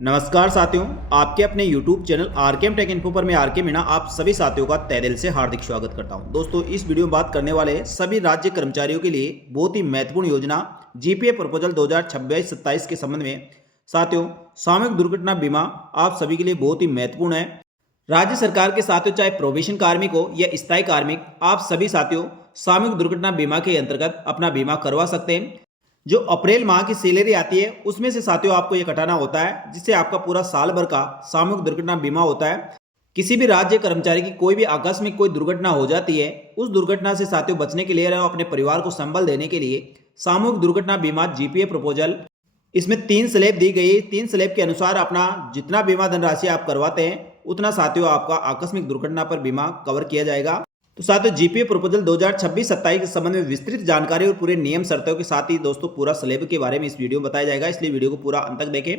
नमस्कार साथियों, आपके अपने YouTube channel RKM take info पर मैं आरके मीणा आप सभी साथियों का तहे दिल से हार्दिक स्वागत करता हूं। दोस्तों, इस वीडियो में बात करने वाले सभी राज्य कर्मचारियों के लिए बहुत ही महत्वपूर्ण योजना जीपीए प्रपोजल 2026-27 के संबंध में। साथियों, सामूहिक दुर्घटना बीमा आप सभी के लिए बहुत ही महत्वपूर्ण है। राज्य सरकार के साथियों, चाहे प्रोबेशन कार्मिक हो या स्थायी कार्मिक, आप सभी साथियों सामूहिक दुर्घटना बीमा के अंतर्गत अपना बीमा करवा सकते हैं। जो अप्रैल माह की सैलरी आती है उसमें से साथियों आपको ये कटाना होता है, जिससे आपका पूरा साल भर का सामूहिक दुर्घटना बीमा होता है। किसी भी राज्य कर्मचारी की कोई भी आकस्मिक कोई दुर्घटना हो जाती है, उस दुर्घटना से साथियों बचने के लिए और अपने परिवार को संबल देने के लिए सामूहिक दुर्घटना बीमा जीपीए प्रपोजल, इसमें 3 स्लैब दी गई है। 3 स्लैब के अनुसार अपना जितना बीमा धनराशि आप करवाते हैं उतना साथियों आपका आकस्मिक दुर्घटना पर बीमा कवर किया जाएगा। तो साथियों, जीपीए प्रपोजल 2026-27 के संबंध में विस्तृत जानकारी और पूरे नियम शर्तों के साथ ही दोस्तों पूरा स्लैब के बारे में इस वीडियो में बताया जाएगा, इसलिए वीडियो को पूरा अंत तक देखें।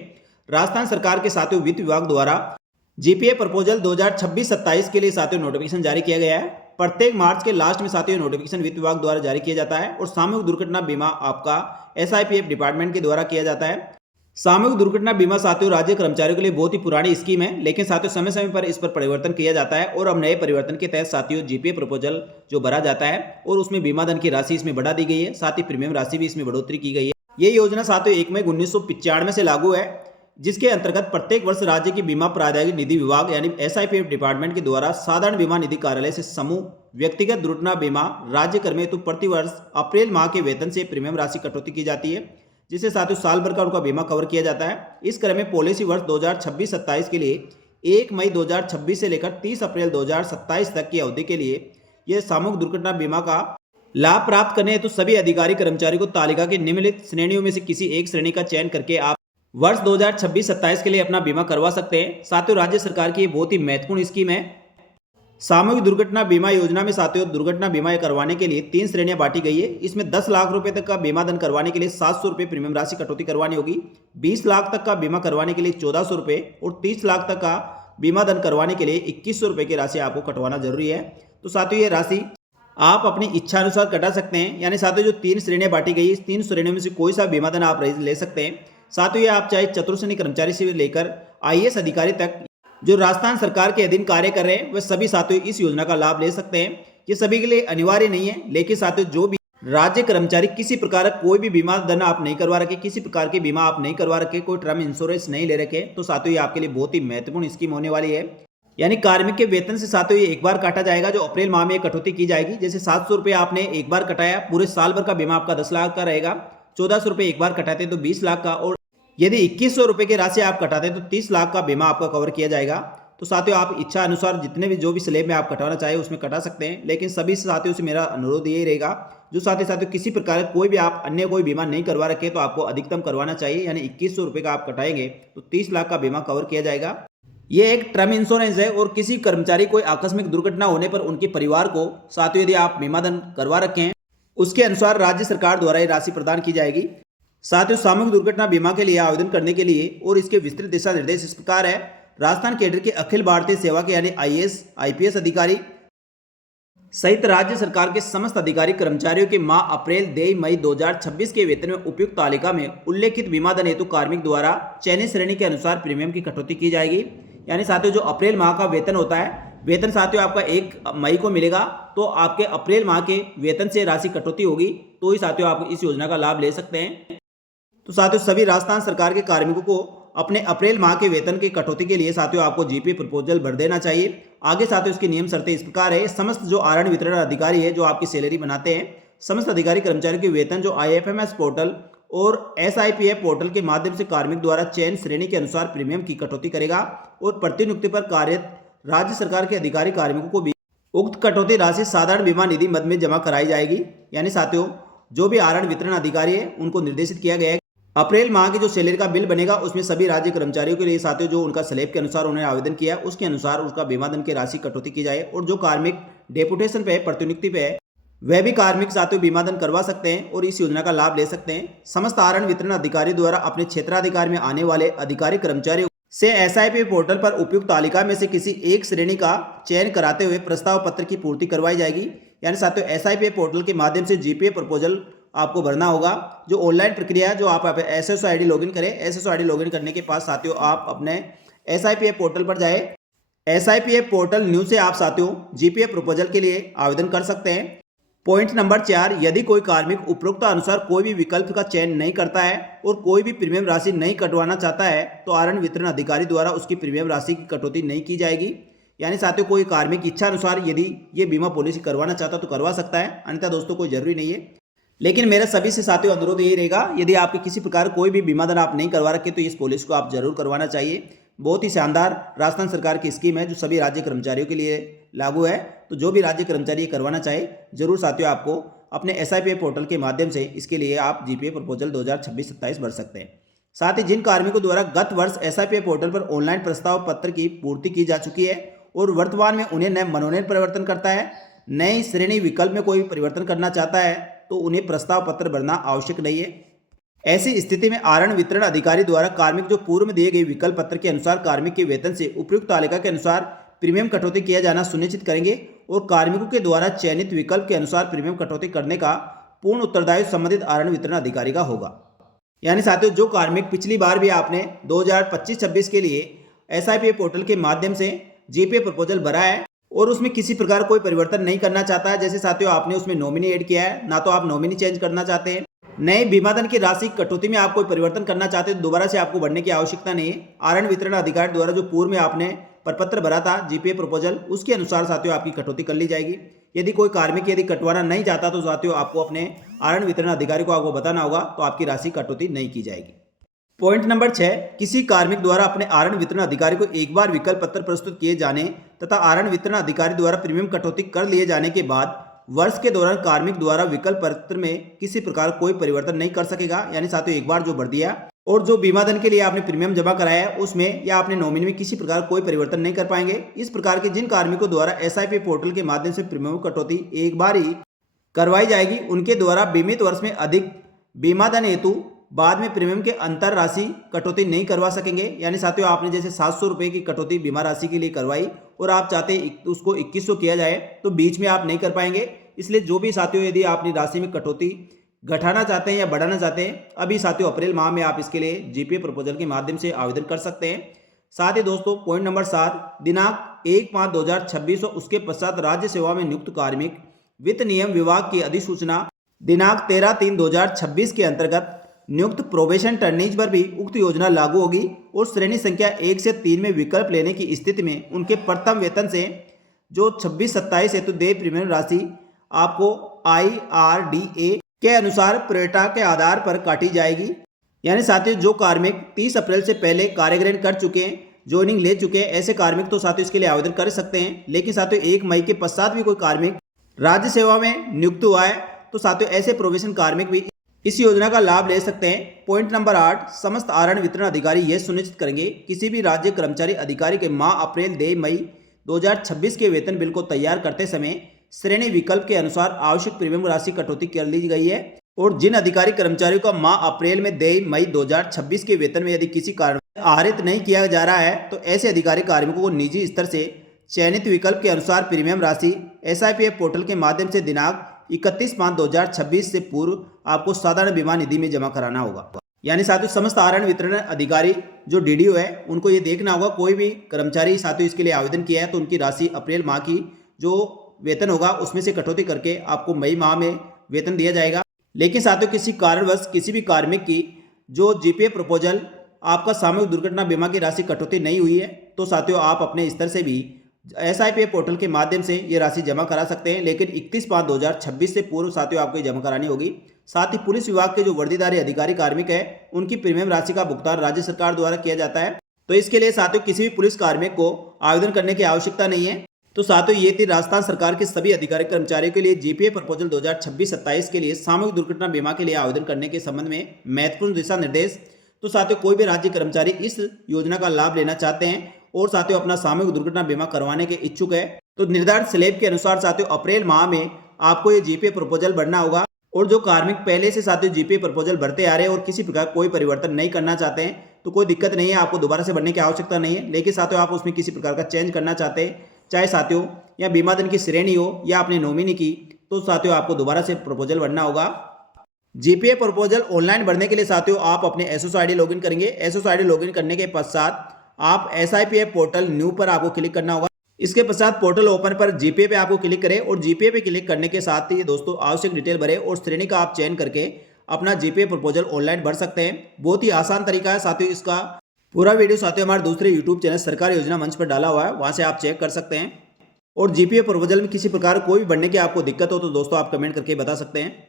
राजस्थान सरकार के साथियों वित्त विभाग द्वारा जीपीए प्रपोजल 2026-27 के लिए साथियों नोटिफिकेशन जारी किया गया है। प्रत्येक मार्च के लास्ट में साथियों नोटिफिकेशन वित्त विभाग द्वारा जारी किया जाता है और सामूहिक दुर्घटना बीमा आपका एसआईपीएफ डिपार्टमेंट के द्वारा किया जाता है। सामूहिक दुर्घटना बीमा साथियों राज्य कर्मचारियों के लिए बहुत ही पुरानी स्कीम है, लेकिन साथियों समय समय पर इस पर परिवर्तन किया जाता है और अब नए परिवर्तन के तहत साथियों जीपीए प्रपोजल जो भरा जाता है और उसमें बीमा धन की राशि इसमें बढ़ा दी गई है, साथ ही प्रीमियम राशि भी इसमें बढ़ोतरी की गई है। ये योजना साथियों 1 मई 1995 से लागू है, जिसके अंतर्गत प्रत्येक वर्ष राज्य की बीमा प्राधिकारी निधि विभाग यानी एसआईपीएफ डिपार्टमेंट के द्वारा साधारण बीमा निधि कार्यालय से समूह व्यक्तिगत दुर्घटना बीमा राज्य कर्मी हेतु प्रति वर्ष अप्रैल माह के वेतन से प्रीमियम राशि कटौती की जाती है, जिससे साथियों साल भर का उनका बीमा कवर किया जाता है। इस क्रम में पॉलिसी वर्ष 2026-27 के लिए 1 मई 2026 से लेकर 30 अप्रैल 2027 तक की अवधि के लिए यह सामूहिक दुर्घटना बीमा का लाभ प्राप्त करने हेतु सभी अधिकारी कर्मचारी को तालिका की निम्नलिखित श्रेणियों में से किसी एक श्रेणी का चयन करके आप वर्ष 2026-27 के लिए अपना बीमा करवा सकते हैं। साथियों, राज्य सरकार की बहुत ही महत्वपूर्ण स्कीम है। सामूहिक दुर्घटना बीमा योजना में साथियों दुर्घटना बीमा करवाने के लिए 3 श्रेणियां बांटी गई है। इसमें 10 लाख रुपए तक का बीमा धन करवाने के लिए 700 रुपये प्रीमियम राशि कटौती करवानी होगी। 20 लाख तक का बीमा करवाने के लिए 1400 रुपये और 30 लाख तक का बीमा धन करवाने के लिए 2100 रुपये की राशि आपको कटवाना जरूरी है। तो साथियों ये राशि आप अपनी इच्छा अनुसार कटा सकते हैं, यानी साथियों जो 3 श्रेणियां बांटी गई इस 3 श्रेणियों में से कोई सा बीमा धन आप ले सकते हैं। साथियों ये आप चाहे चतुर्श्रेणी कर्मचारी से लेकर आईएएस अधिकारी तक जो राजस्थान सरकार के अधीन कार्य कर रहे हैं वह सभी साथियों इस योजना का लाभ ले सकते हैं। ये सभी के लिए अनिवार्य नहीं है, लेकिन साथियों जो भी राज्य कर्मचारी किसी प्रकार कोई भी बीमा धन आप नहीं करवा रखे, किसी प्रकार के बीमा आप नहीं करवा रखे, कोई टर्म इंश्योरेंस नहीं ले रखे, तो साथियों ये आपके लिए बहुत ही महत्वपूर्ण स्कीम होने वाली है। यानी कार्मिक के वेतन से साथियों ये एक बार काटा जाएगा, जो अप्रैल माह में कटौती की जाएगी। जैसे 700 रुपये आपने एक बार कटाया, पूरे साल भर का बीमा आपका 10 लाख का रहेगा। 1400 रुपये एक बार कटाते तो 20 लाख का, और यदि 2100 रुपये की राशि आप कटाते तो 30 लाख का बीमा आपका कवर किया जाएगा। तो साथियों आप इच्छा अनुसार जितने भी जो भी स्लैब में आप कटवाना चाहे उसमें कटा सकते हैं, लेकिन सभी साथियों से मेरा अनुरोध यही रहेगा जो साथियों किसी प्रकार कोई भी आप अन्य कोई बीमा नहीं करवा रखे तो आपको अधिकतम करवाना चाहिए। यानी 2100 रुपये का आप कटाएंगे तो 30 लाख का बीमा कवर किया जाएगा। ये एक टर्म इंश्योरेंस है और किसी कर्मचारी कोई आकस्मिक दुर्घटना होने पर उनके परिवार को साथियों यदि आप बीमा धन करवा रखे हैं उसके अनुसार राज्य सरकार द्वारा ये राशि प्रदान की जाएगी। साथियों सामूहिक दुर्घटना बीमा के लिए आवेदन करने के लिए और इसके विस्तृत दिशा निर्देश इस प्रकार है। राजस्थान कैडर के अखिल भारतीय सेवा के यानी आईएएस आईपीएस अधिकारी सहित राज्य सरकार के समस्त अधिकारी कर्मचारियों के माह अप्रैल 2 मई 2026 के वेतन में उपयुक्त तालिका में उल्लेखित बीमा धन हेतु कार्मिक द्वारा चयनित श्रेणी के अनुसार प्रीमियम की कटौती की जाएगी। यानी साथियों जो अप्रैल माह का वेतन होता है, वेतन साथियों आपका 1 मई को मिलेगा, तो आपके अप्रैल माह के वेतन से राशि कटौती होगी, तो ही साथियों आप इस योजना का लाभ ले सकते हैं। तो साथियों सभी राजस्थान सरकार के कार्मिकों को अपने अप्रैल माह के वेतन की कटौती के लिए साथियों आपको जीपीए प्रपोजल भर देना चाहिए। आगे साथियों इसके नियम शर्तें इस प्रकार है। समस्त जो आरण्य वितरण अधिकारी है जो आपकी सैलरी बनाते हैं, समस्त अधिकारी कर्मचारियों के वेतन जो आईएफएमएस पोर्टल और एसआईपीएफ पोर्टल के माध्यम से कार्मिक द्वारा चयन श्रेणी के अनुसार प्रीमियम की कटौती करेगा और प्रतिनियुक्ति पर कार्यरत राज्य सरकार के अधिकारी कार्मिकों को भी उक्त कटौती राशि साधारण बीमा निधि मद में जमा कराई जाएगी। यानी साथियों जो भी आरण्य वितरण अधिकारी है उनको निर्देशित किया गया है अप्रैल माह की जो सैलरी का बिल बनेगा उसमें सभी राज्य कर्मचारियों के लिए साथियों जो उनका स्लैब के अनुसार उन्होंने आवेदन किया है उसके अनुसार उसका बीमा धन की राशि कटौती की जाए, और जो कार्मिक डेपुटेशन पे प्रतिनियुक्ति पे है वह भी कार्मिक साथियों बीमा धन करवा सकते हैं और इस योजना का लाभ ले सकते हैं। समस्त आरण्य वितरण अधिकारी द्वारा अपने क्षेत्राधिकार में आने वाले अधिकारी कर्मचारियों से एसआईपी पोर्टल पर उपयुक्त तालिका में से किसी एक श्रेणी का चयन कराते हुए प्रस्ताव पत्र की पूर्ति करवाई जाएगी। यानी साथियों एसआईपी पोर्टल के माध्यम से जीपीए प्रपोजल आपको भरना होगा। जो ऑनलाइन प्रक्रिया है, जो आप एसएसओ आईडी लॉगिन करें, एसएसओ आईडी लॉगिन करने के बाद साथियों आप अपने एसआईपीएफ पोर्टल पर जाए। एसआईपीएफ पोर्टल न्यू से आप साथियों जीपीएफ प्रपोजल के लिए आवेदन कर सकते हैं। पॉइंट नंबर 4, यदि कोई कार्मिक उपरोक्त अनुसार कोई भी विकल्प का चयन नहीं करता है और कोई भी प्रीमियम राशि नहीं कटवाना चाहता है तो आरण्य वितरण अधिकारी द्वारा उसकी प्रीमियम राशि की कटौती नहीं की जाएगी। यानी साथियों कोई कार्मिक की इच्छा अनुसार यदि ये बीमा पॉलिसी करवाना चाहता तो करवा सकता है, अन्यथा दोस्तों कोई जरूरी नहीं है। लेकिन मेरा सभी से साथियों अनुरोध यही रहेगा, यदि आपके किसी प्रकार कोई भी बीमा धन आप नहीं करवा रखे तो इस पॉलिसी को आप जरूर करवाना चाहिए। बहुत ही शानदार राजस्थान सरकार की स्कीम है जो सभी राज्य कर्मचारियों के लिए लागू है। तो जो भी राज्य कर्मचारी ये करवाना चाहे जरूर साथियों आपको अपने एसआईपीएफ पोर्टल के माध्यम से इसके लिए आप जीपीएफ प्रपोजल 2026-27 भर सकते हैं। साथ ही जिन कार्मिकों द्वारा गत वर्ष एसआईपीएफ पोर्टल पर ऑनलाइन प्रस्ताव पत्र की पूर्ति की जा चुकी है और वर्तमान में उन्हें नए मनोनयन परिवर्तन करता है, नई श्रेणी विकल्प में कोई परिवर्तन करना चाहता है तो उन्हें प्रस्ताव पत्र भरना आवश्यक नहीं है। ऐसी स्थिति में आरण्य वितरण अधिकारी द्वारा कार्मिक जो पूर्व में दिए गए विकल्प पत्र के अनुसार कार्मिक के वेतन से उपयुक्त तालिका के अनुसार प्रीमियम कटौती किया जाना सुनिश्चित करेंगे और कार्मिकों के द्वारा चयनित विकल्प के अनुसार प्रीमियम कटौती करने का पूर्ण उत्तरदायित्व संबंधित आरण्य वितरण अधिकारी का होगा। यानी साथियों जो कार्मिक पिछली बार भी आपने 2025-26 के लिए एसआईपीएफ पोर्टल के माध्यम से जीपीएफ प्रपोजल भरा है और उसमें किसी प्रकार कोई परिवर्तन नहीं करना चाहता है, जैसे साथियों आपने उसमें नॉमिनी ऐड किया है, ना तो आप नॉमिनी चेंज करना चाहते हैं, नए बीमा धन की राशि कटौती में आप कोई परिवर्तन करना चाहते हैं तो दोबारा से आपको भरने की आवश्यकता नहीं है। आरण्य वितरण अधिकारी द्वारा जो पूर्व में आपने प्रपत्र भरा था जीपीएफ प्रपोजल उसके अनुसार साथियों आपकी कटौती कर ली जाएगी। यदि कोई कार्मिक यदि कटवाना नहीं चाहता तो साथियों आपको अपने आरण्य वितरण अधिकारी को आपको बताना होगा, तो आपकी राशि कटौती नहीं की जाएगी। पॉइंट नंबर 6, किसी कार्मिक द्वारा अपने आरण्य वितरण अधिकारी को एक बार विकल्प पत्र प्रस्तुत किए जाने तथा आरण्य वितरण अधिकारी द्वारा प्रीमियम कटौती कर लिए जाने के बाद वर्ष के दौरान कार्मिक द्वारा विकल्प पत्र में किसी प्रकार कोई परिवर्तन नहीं कर सकेगा। यानी साथियों एक बार जो भर दिया और जो बीमा धन के लिए आपने प्रीमियम जमा कराया है उसमें या आपने नॉमिनी में किसी प्रकार कोई परिवर्तन नहीं कर पाएंगे। इस प्रकार के जिन कार्मिकों द्वारा एसआईपी पोर्टल के माध्यम से प्रीमियम कटौती एक बार ही करवाई जाएगी उनके द्वारा बीमित वर्ष में अधिक बीमा धन हेतु बाद में प्रीमियम के अंतर राशि कटौती नहीं करवा सकेंगे। यानी साथियों आपने जैसे 700 रुपये की कटौती बीमा राशि के लिए करवाई और आप चाहते उसको 2100 किया जाए तो बीच में आप नहीं कर पाएंगे। इसलिए जो भी साथियों यदि अपनी राशि में कटौती घटाना चाहते हैं या बढ़ाना चाहते हैं, अभी साथियों अप्रैल माह में आप इसके लिए जीपीएफ प्रपोजल के माध्यम से आवेदन कर सकते हैं। साथ ही दोस्तों पॉइंट नंबर 7, दिनांक 1/5/2026 और उसके पश्चात राज्य सेवा में नियुक्त कार्मिक वित्त नियम विभाग की अधिसूचना दिनांक 13/3/2026 के अंतर्गत नियुक्त प्रोबेशन टर्नीज पर भी उक्त योजना लागू होगी और श्रेणी संख्या 1 से 3 में विकल्प लेने की स्थिति में उनके प्रथम वेतन से जो 26-27 हेतु देय प्रीमियम राशि आपको IRDA के अनुसार प्रेटा के आधार पर काटी जाएगी। यानी साथियों जो कार्मिक 30 अप्रैल से पहले कार्य ग्रहण कर चुके हैं, ज्वाइनिंग ले चुके हैं, ऐसे कार्मिक तो साथियों इसके लिए आवेदन कर सकते हैं। लेकिन साथियों 1 मई के पश्चात भी कोई कार्मिक राज्य सेवा में नियुक्त हुआ है तो साथियों ऐसे प्रोबेशन कार्मिक भी इस योजना का लाभ ले सकते हैं। पॉइंट नंबर 8, समस्त आरण्य वितरण अधिकारी यह सुनिश्चित करेंगे किसी भी राज्य कर्मचारी अधिकारी के माह अप्रैल दे मई 2026 के वेतन बिल को तैयार करते समय श्रेणी विकल्प के अनुसार आवश्यक प्रीमियम राशि कटौती कर ली गई है और जिन अधिकारी कर्मचारियों का माह अप्रैल में देय मई 2026 के वेतन में यदि किसी कारण आहरित नहीं किया जा रहा है तो ऐसे अधिकारी कार्मिकों को निजी स्तर से चयनित विकल्प के अनुसार प्रीमियम राशि एसआईपीएफ पोर्टल के माध्यम से दिनांक 31/5/2026 से पूर्व आपको साधारण बीमा निधि में जमा कराना होगा। यानी साथियों समस्त आरण्य वितरण अधिकारी जो डीडीओ है उनको ये देखना होगा कोई भी कर्मचारी साथियों इसके लिए आवेदन किया है तो उनकी राशि अप्रैल माह की जो वेतन होगा उसमें से कटौती करके आपको मई माह में वेतन दिया जाएगा। लेकिन साथियों किसी कारणवश किसी भी कार्मिक की जो जीपीएफ प्रपोजल आपका सामूहिक दुर्घटना बीमा की राशि कटौती नहीं हुई है तो साथियों आप अपने स्तर से भी एसआईपीएफ पोर्टल के माध्यम से ये राशि जमा करा सकते हैं। लेकिन 31/5/2026 से पूर्व साथियों आपको ये जमा करानी होगी। साथ ही पुलिस विभाग के जो वर्दीधारी अधिकारी कार्मिक है उनकी प्रीमियम राशि का भुगतान राज्य सरकार द्वारा किया जाता है। तो इसके लिए साथियों किसी भी पुलिस कार्मिक को आवेदन करने की आवश्यकता नहीं है। तो साथियों ये थी राजस्थान सरकार के सभी अधिकारी कर्मचारियों के लिए जीपीएफ प्रपोजल 2026-27 के लिए सामूहिक दुर्घटना बीमा के लिए आवेदन करने के संबंध में महत्वपूर्ण दिशा निर्देश। तो साथियों कोई भी राज्य कर्मचारी इस योजना का लाभ लेना चाहते हैं और साथियों अपना सामूहिक दुर्घटना बीमा करवाने के इच्छुक है तो निर्धारित स्लैब के अनुसार साथियों अप्रैल माह में आपको ये जीपीएफ प्रपोजल भरना होगा। और जो कार्मिक पहले से साथियों जीपीएफ प्रपोजल भरते आ रहे हैं और किसी प्रकार कोई परिवर्तन नहीं करना चाहते हैं तो कोई दिक्कत नहीं है, आपको दोबारा से भरने की आवश्यकता नहीं है। लेकिन साथियों आप उसमें किसी प्रकार का चेंज करना चाहते हैं, चाहे साथियों या बीमा धन की श्रेणी हो या अपने नॉमिनी की, तो साथियों आपको दोबारा से प्रपोजल भरना होगा। जीपीए प्रपोजल ऑनलाइन भरने के लिए साथियों आप अपने एसओसी आईडी लॉगिन करेंगे। एसओसी आईडी लॉगिन करने के पश्चात आप SIPF पोर्टल न्यू पर आपको क्लिक करना होगा। इसके पश्चात पोर्टल ओपन पर जीपीए पे आपको क्लिक करें और जीपीए पे क्लिक करने के साथ ही दोस्तों आवश्यक डिटेल भरें और श्रेणी का आप चयन करके अपना जीपीए प्रपोजल ऑनलाइन भर सकते हैं। बहुत ही आसान तरीका है साथियों। इसका पूरा वीडियो साथियों हमारे दूसरे यूट्यूब चैनल सरकारी योजना मंच पर डाला हुआ है, वहां से आप चेक कर सकते हैं। और जीपीए प्रपोजल में किसी प्रकार कोई भी भरने की आपको दिक्कत हो तो दोस्तों आप कमेंट करके बता सकते हैं।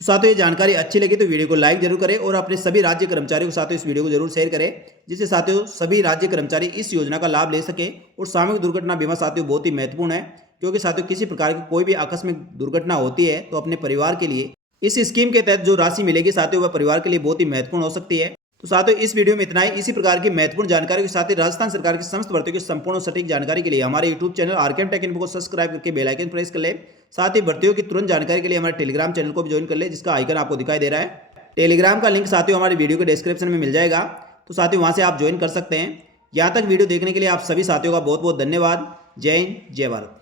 तो साथियों ये जानकारी अच्छी लगी तो वीडियो को लाइक जरूर करें और अपने सभी राज्य कर्मचारियों के साथ इस वीडियो को जरूर शेयर करें, जिससे साथियों सभी राज्य कर्मचारी इस योजना का लाभ ले सके। और सामूहिक दुर्घटना बीमा साथियों बहुत ही महत्वपूर्ण है, क्योंकि साथियों किसी प्रकार की कोई भी आकस्मिक दुर्घटना होती है तो अपने परिवार के लिए इस स्कीम के तहत जो राशि मिलेगी साथियों वह परिवार के लिए बहुत ही महत्वपूर्ण हो सकती है। तो साथियों इस वीडियो में इतना ही। इसी प्रकार की महत्वपूर्ण जानकारी के साथ ही राजस्थान सरकार की समस्त भर्तियों की संपूर्ण और सटीक जानकारी के लिए हमारे YouTube channel RKM take info को सब्सक्राइब करके बेल आइकन प्रेस कर ले। साथ ही भर्तियों की तुरंत जानकारी के लिए हमारे टेलीग्राम चैनल को भी ज्वाइन कर ले, जिसका आइकन आपको दिखाई दे रहा है। टेलीग्राम का लिंक साथियों हमारे वीडियो के डिस्क्रिप्शन में मिल जाएगा, तो साथियों वहां से आप ज्वाइन कर सकते हैं। यहाँ तक वीडियो देखने के लिए आप सभी साथियों का बहुत बहुत धन्यवाद। जय हिंद, जय भारत।